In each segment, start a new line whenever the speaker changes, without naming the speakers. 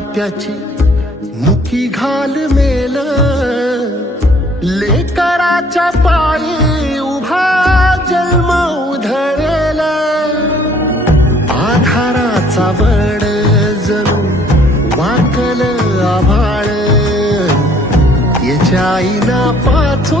त्याची मुखी घाल मेल. लेकराच्या पायी उभा जन्म उधळेल. आधाराचा वड जणू वाकल आभाळ. याच्या आईना पाचो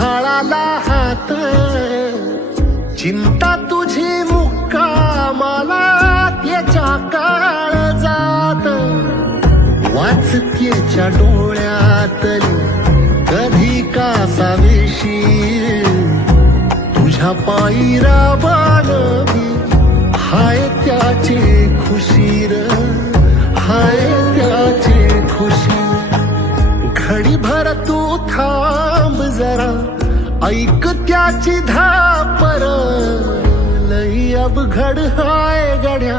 आभाळाला हात. चिंता तुझी मुक्कामाला त्याच्या काळ जात. वाचतेच्या डोळ्यातली कधी कासावेशीर तुझ्या पायी राबानवी हाय त्याचे खुशीर हाय त्याचे खुशी घडी भर तू था जरा ऐक त्याची धापर. लई अवघड हाय गड्या.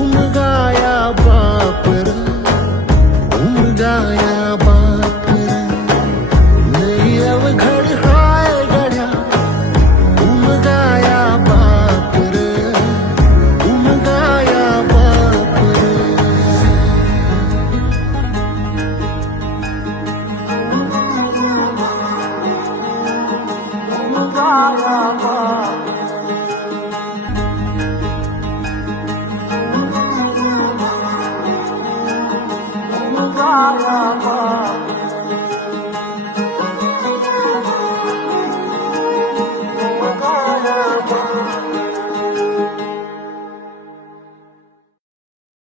उमगाया बापर.